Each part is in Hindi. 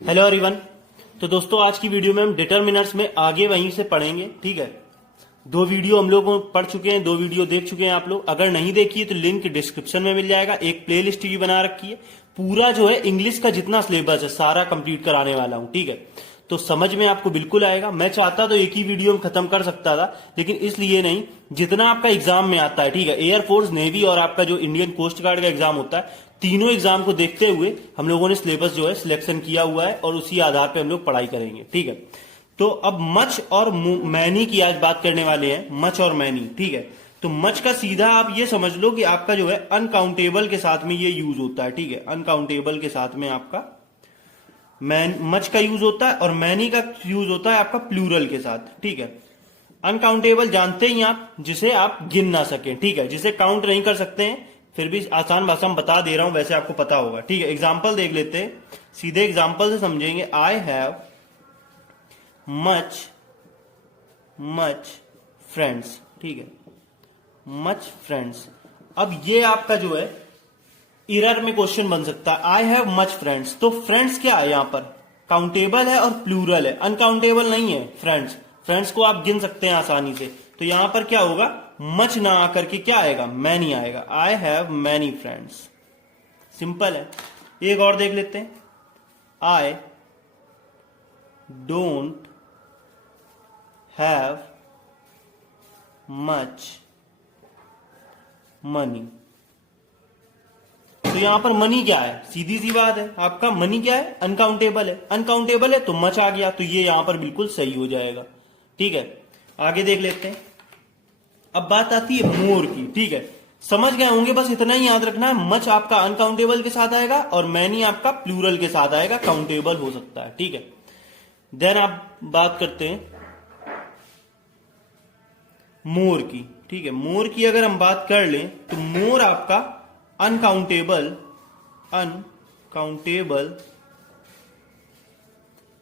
Hello everyone. तो दोस्तों आज की वीडियो में हम डिटर्मिनर्स में आगे वहीं से पढ़ेंगे। ठीक है, दो वीडियो हम लोग पढ़ चुके हैं, दो वीडियो देख चुके हैं आप लोग। अगर नहीं देखी है तो लिंक डिस्क्रिप्शन में मिल जाएगा। एक प्लेलिस्ट भी बना रखी है, पूरा जो है इंग्लिश का जितना सिलेबस है सारा कंप्लीट कराने वाला हूं। ठीक है, तो समझ में आपको बिल्कुल आएगा। मैं चाहता तो एक ही वीडियो में खत्म कर सकता था, लेकिन इसलिए नहीं, जितना आपका एग्जाम में आता है। ठीक है, एयरफोर्स, नेवी और आपका जो इंडियन कोस्ट गार्ड का एग्जाम होता है, तीनों एग्जाम को देखते हुए हम लोगों ने सिलेबस जो है सिलेक्शन किया हुआ है और उसी आधार पे हम लोग पढ़ाई करेंगे। ठीक है, तो अब मच और मैनी की आज बात करने वाले हैं। मच और मैनी। ठीक है, तो मच का सीधा आप ये समझ लो कि आपका जो है अनकाउंटेबल के साथ में ये यूज होता है। ठीक है, अनकाउंटेबल के साथ में आपका मच का यूज होता है और मैनी का यूज होता है आपका प्लूरल के साथ। ठीक है, अनकाउंटेबल जानते ही आप, जिसे आप गिन ना सकें। ठीक है, जिसे काउंट नहीं कर सकते हैं, फिर भी आसान भाषा में बता दे रहा हूं, वैसे आपको पता होगा। ठीक है, एग्जाम्पल देख लेते हैं, सीधे एग्जाम्पल से समझेंगे। I have much friends. ठीक है, मच फ्रेंड्स। अब ये आपका जो है इरर में क्वेश्चन बन सकता है। आई हैव मच फ्रेंड्स, तो फ्रेंड्स क्या है यहां पर? काउंटेबल है और प्लूरल है, अनकाउंटेबल नहीं है। फ्रेंड्स, फ्रेंड्स को आप गिन सकते हैं आसानी से। तो यहां पर क्या होगा, मच ना आकर के क्या आएगा, मैनी आएगा। I have many friends, simple है। एक और देख लेते हैं। I don't have much money. तो यहां पर मनी क्या है? सीधी सी बात है, आपका मनी क्या है? अनकाउंटेबल है। अनकाउंटेबल है तो मच आ गया, तो ये यहां पर बिल्कुल सही हो जाएगा। ठीक है, आगे देख लेते हैं। अब बात आती है मोर की। ठीक है, समझ गए होंगे, बस इतना ही याद रखना है। मच आपका अनकाउंटेबल के साथ आएगा और मैनी आपका प्लूरल के साथ आएगा, काउंटेबल हो सकता है। ठीक है, देन आप बात करते हैं मोर की। ठीक है, मोर की अगर हम बात कर लें तो मोर आपका अनकाउंटेबल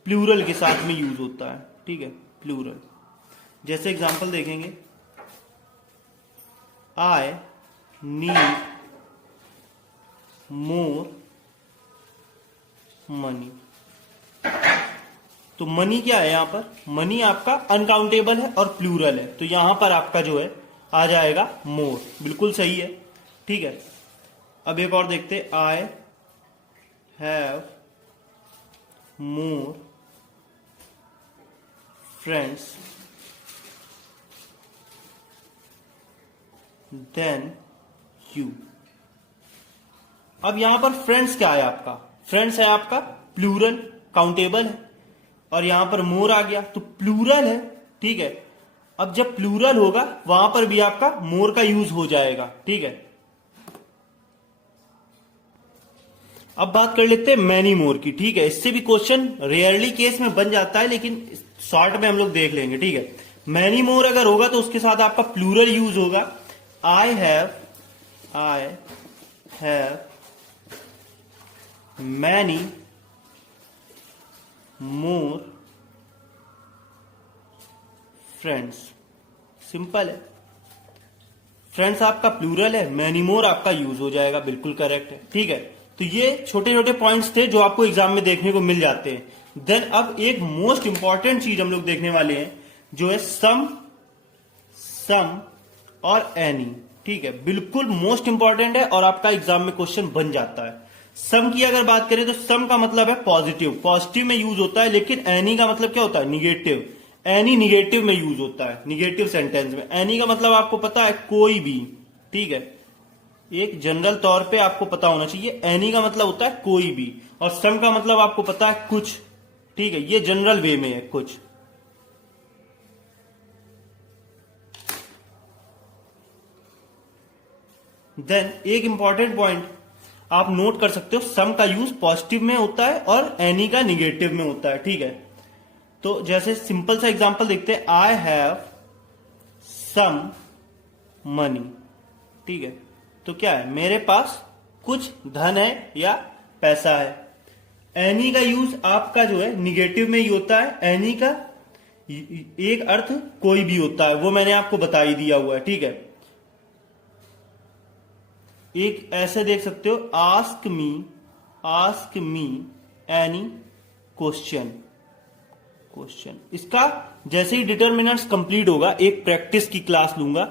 प्लूरल के साथ में यूज होता है। ठीक है, प्लूरल। जैसे एग्जांपल देखेंगे, आई नीड मोर मनी। तो मनी क्या है यहां पर? मनी आपका अनकाउंटेबल है और प्लूरल है, तो यहां पर आपका जो है आ जाएगा मोर। बिल्कुल सही है। ठीक है, अब एक और देखते। I have more friends than you. अब यहां पर फ्रेंड्स क्या है आपका? फ्रेंड्स है आपका प्लूरल, काउंटेबल है, और यहां पर मोर आ गया तो प्लूरल है। ठीक है, अब जब प्लूरल होगा वहां पर भी आपका मोर का यूज हो जाएगा। ठीक है, अब बात कर लेते हैं मैनी मोर की। ठीक है, इससे भी क्वेश्चन रेयरली केस में बन जाता है, लेकिन शॉर्ट में हम लोग देख लेंगे। ठीक है, मैनी मोर अगर होगा तो उसके साथ आपका प्लूरल यूज होगा। I have many more friends. Simple है, फ्रेंड्स आपका प्लूरल है, मैनी मोर आपका यूज हो जाएगा। बिल्कुल करेक्ट है। ठीक है, तो ये छोटे छोटे पॉइंट्स थे जो आपको एग्जाम में देखने को मिल जाते हैं। देन अब एक मोस्ट इंपॉर्टेंट चीज हम लोग देखने वाले हैं, जो है सम और एनी। ठीक है, बिल्कुल मोस्ट इंपॉर्टेंट है और आपका एग्जाम में क्वेश्चन बन जाता है। सम की अगर बात करें तो सम का मतलब है पॉजिटिव, पॉजिटिव में यूज होता है। लेकिन एनी का मतलब क्या होता है? निगेटिव। एनी निगेटिव में यूज होता है, निगेटिव सेंटेंस में। एनी का मतलब आपको पता है, कोई भी। ठीक है, एक जनरल तौर पे आपको पता होना चाहिए। एनी का मतलब होता है कोई भी, और सम का मतलब आपको पता है कुछ। ठीक है, ये जनरल वे में है, कुछ। देन एक इंपॉर्टेंट पॉइंट आप नोट कर सकते हो, सम का यूज पॉजिटिव में होता है और एनी का निगेटिव में होता है। ठीक है, तो जैसे सिंपल सा एग्जांपल देखते हैं। I have some money. ठीक है, तो क्या है? मेरे पास कुछ धन है या पैसा है। एनी का यूज आपका जो है निगेटिव में ही होता है। एनी का एक अर्थ कोई भी होता है, वो मैंने आपको बता ही दिया हुआ है। ठीक है, एक ऐसे देख सकते हो, आस्क मी एनी क्वेश्चन। इसका जैसे ही डिटर्मिनेंट्स कंप्लीट होगा एक प्रैक्टिस की क्लास लूंगा,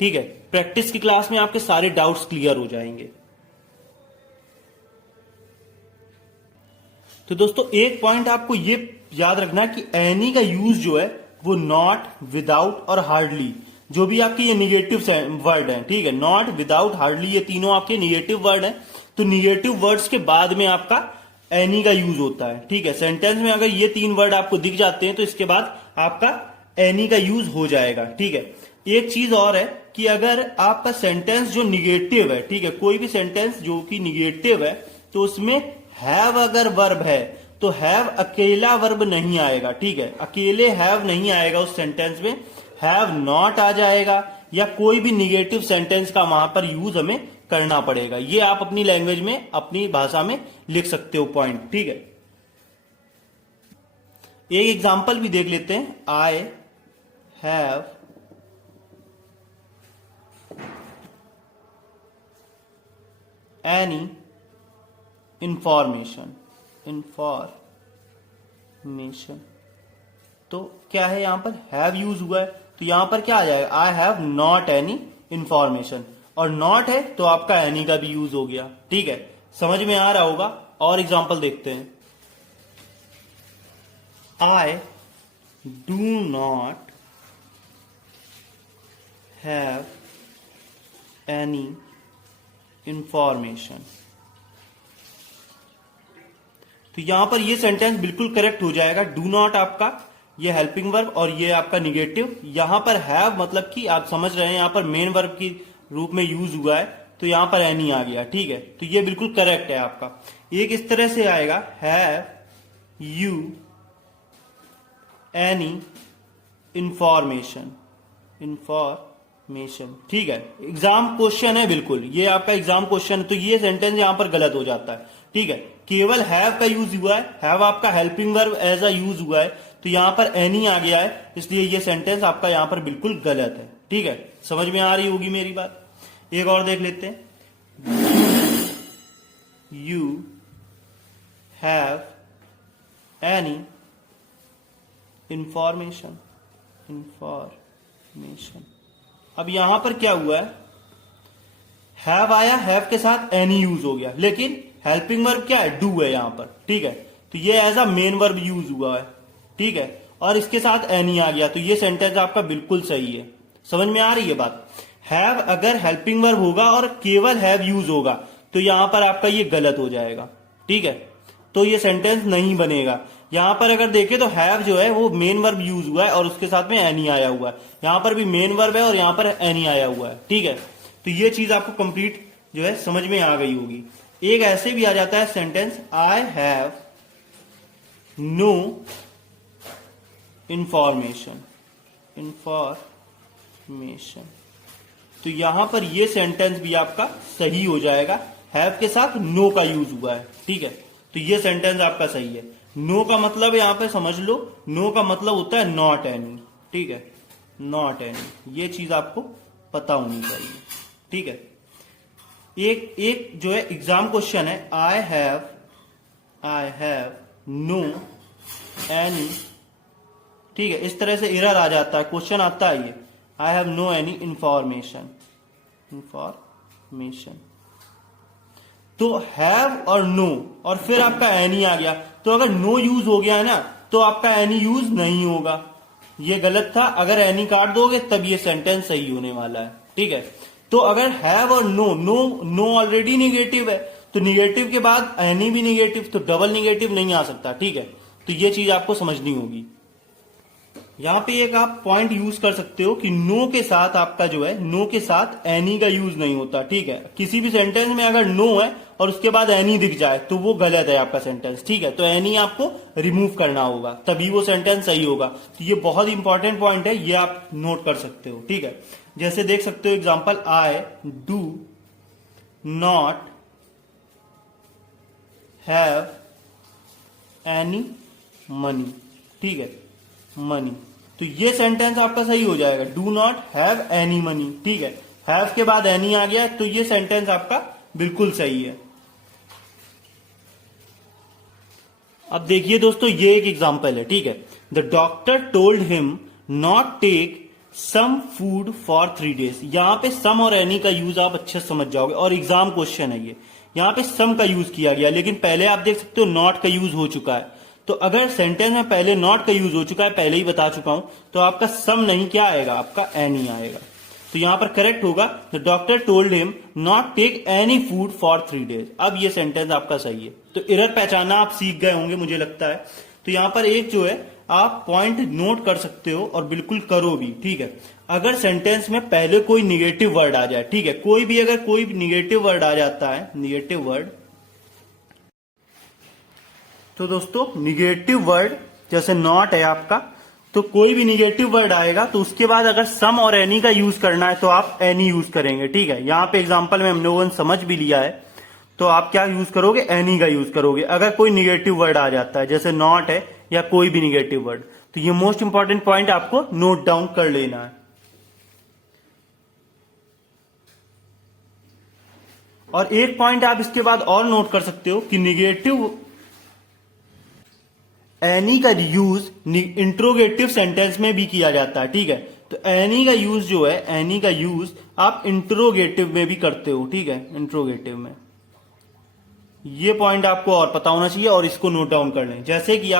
ठीक है। प्रैक्टिस की क्लास में आपके सारे डाउट्स क्लियर हो जाएंगे। तो दोस्तों एक पॉइंट आपको ये याद रखना है कि एनी का यूज जो है वो नॉट, विदाउट और हार्डली, जो भी आपके ये निगेटिव वर्ड है, ठीक है, नॉट, विदाउट, हार्डली, ये तीनों आपके निगेटिव वर्ड हैं। तो निगेटिव वर्ड्स के बाद में आपका एनी का यूज होता है, ठीक है। सेंटेंस में अगर ये 3 वर्ड आपको दिख जाते हैं तो इसके बाद आपका एनी का यूज हो जाएगा, ठीक है। एक चीज और है कि अगर आपका सेंटेंस जो निगेटिव है, ठीक है, कोई भी सेंटेंस जो कि निगेटिव है तो उसमें हैव अगर वर्ब है तो हैव अकेला वर्ब नहीं आएगा, ठीक है, अकेले हैव नहीं आएगा उस सेंटेंस में, हैव नॉट आ जाएगा या कोई भी निगेटिव सेंटेंस का वहां पर यूज हमें करना पड़ेगा। ये आप अपनी लैंग्वेज में, अपनी भाषा में लिख सकते हो पॉइंट, ठीक है। एक एग्जांपल भी देख लेते हैं। I have any information. तो क्या है, यहां पर हैव यूज हुआ है तो यहां पर क्या आ जाएगा, I have not any information, और नॉट है तो आपका एनी का भी यूज हो गया, ठीक है। समझ में आ रहा होगा। और एग्जांपल देखते हैं। I do not have any information. तो यहां पर ये सेंटेंस बिल्कुल करेक्ट हो जाएगा। डू नॉट आपका ये हेल्पिंग वर्ब और ये आपका निगेटिव। यहां पर हैव मतलब कि आप समझ रहे हैं यहां पर मेन वर्ब की रूप में यूज हुआ है तो यहां पर एनी आ गया, ठीक है। तो ये बिल्कुल करेक्ट है आपका। एक इस तरह से आएगा, हैव यू एनी इंफॉर्मेशन, ठीक है। एग्जाम क्वेश्चन है, बिल्कुल ये आपका एग्जाम क्वेश्चन है, तो ये सेंटेंस यहां पर गलत हो जाता है, ठीक है। केवल हैव का यूज हुआ है, हैव आपका helping verb as a use हुआ है तो यहां पर एनी आ गया है, इसलिए ये सेंटेंस आपका यहां पर बिल्कुल गलत है, ठीक है। समझ में आ रही होगी मेरी बात। एक और देख लेते हैं। You have any information. अब यहां पर क्या हुआ है, हैव आया, हैव के साथ एनी यूज हो गया, लेकिन हेल्पिंग वर्ब क्या है, डू है यहां पर, ठीक है। तो ये as a main verb use हुआ है, ठीक है, और इसके साथ एनी आ गया, तो ये सेंटेंस आपका बिल्कुल सही है। समझ में आ रही है बात। हैव अगर हेल्पिंग वर्ब होगा और केवल हैव यूज होगा तो यहां पर आपका ये गलत हो जाएगा, ठीक है। तो ये सेंटेंस नहीं बनेगा। यहां पर अगर देखें तो हैव जो है वो मेन वर्ब यूज हुआ है और उसके साथ में एनी आया हुआ है। यहां पर भी मेन वर्ब है और यहां पर एनी आया हुआ है, ठीक है। तो ये चीज आपको कंप्लीट जो है समझ में आ गई होगी। एक ऐसे भी आ जाता है sentence, I have no information. तो यहां पर ये सेंटेंस भी आपका सही हो जाएगा, हैव के साथ नो का यूज हुआ है, ठीक है। तो ये सेंटेंस आपका सही है। नो का मतलब यहां पे समझ लो, नो का मतलब होता है नॉट एनी, ठीक है, नॉट एनी। ये चीज आपको पता होनी चाहिए, ठीक है। एक जो है एग्जाम क्वेश्चन है, आई हैव नो एनी, ठीक है। इस तरह से एरर आ जाता है, क्वेश्चन आता है ये, I have no any information. तो हैव और नो और फिर आपका एनी आ गया, तो अगर नो यूज हो गया है ना तो आपका एनी यूज नहीं होगा। ये गलत था, अगर एनी काट दोगे तब ये सेंटेंस सही होने वाला है, ठीक है। तो अगर हैव और नो ऑलरेडी निगेटिव है तो निगेटिव के बाद एनी भी निगेटिव, तो डबल निगेटिव नहीं आ सकता, ठीक है। तो ये चीज आपको समझनी होगी। यहां पे एक आप पॉइंट यूज कर सकते हो कि नो के साथ आपका जो है, नो के साथ एनी का यूज नहीं होता, ठीक है। किसी भी सेंटेंस में अगर नो है और उसके बाद एनी दिख जाए तो वो गलत है आपका सेंटेंस, ठीक है। तो एनी आपको रिमूव करना होगा तभी वो सेंटेंस सही होगा। तो ये बहुत इंपॉर्टेंट पॉइंट है, ये आप नोट कर सकते हो, ठीक है। जैसे देख सकते हो example, I do not have any money, ठीक है, मनी। तो ये सेंटेंस आपका सही हो जाएगा, do not have any money, ठीक है। हैव के बाद एनी आ गया तो ये सेंटेंस आपका बिल्कुल सही है। अब देखिए दोस्तों, ये एक एग्जाम्पल है, ठीक है। The doctor told him not take some food for 3 days। यहां पे सम और एनी का यूज आप अच्छे से समझ जाओगे, और एग्जाम क्वेश्चन है ये। यहां पे सम का यूज किया गया, लेकिन पहले आप देख सकते हो नॉट का यूज हो चुका है। तो अगर सेंटेंस में पहले नॉट का यूज हो चुका है, पहले ही बता चुका हूं, तो आपका सम नहीं क्या आएगा, आपका एनी आएगा। तो यहां पर करेक्ट होगा, the doctor told him not take any food for 3 days। अब ये सेंटेंस आपका सही है। तो एरर पहचाना आप सीख गए होंगे मुझे लगता है। तो यहां पर एक जो है आप पॉइंट नोट कर सकते हो और बिल्कुल करो भी, ठीक है। अगर सेंटेंस में पहले कोई निगेटिव वर्ड आ जाए, ठीक है, कोई भी अगर कोई निगेटिव वर्ड आ जाता है, निगेटिव वर्ड, तो दोस्तों निगेटिव वर्ड जैसे नॉट है आपका, तो कोई भी निगेटिव वर्ड आएगा तो उसके बाद अगर सम और एनी का यूज करना है तो आप एनी यूज करेंगे, ठीक है। यहां पे एग्जांपल में हम लोगों ने समझ भी लिया है, तो आप क्या यूज करोगे, एनी का यूज करोगे अगर कोई निगेटिव वर्ड आ जाता है, जैसे नॉट है या कोई भी निगेटिव वर्ड। तो ये मोस्ट इंपॉर्टेंट पॉइंट आपको नोट डाउन कर लेना है। और एक पॉइंट आप इसके बाद और नोट कर सकते हो कि निगेटिव एनी का यूज इंट्रोगेटिव सेंटेंस में भी किया जाता है, ठीक है। तो एनी का यूज जो है, एनी का यूज आप इंट्रोगेटिव में भी करते हो, ठीक है, इंट्रोगेटिव में। ये पॉइंट आपको और पता होना चाहिए और इसको नोट डाउन कर लें। जैसे कि आप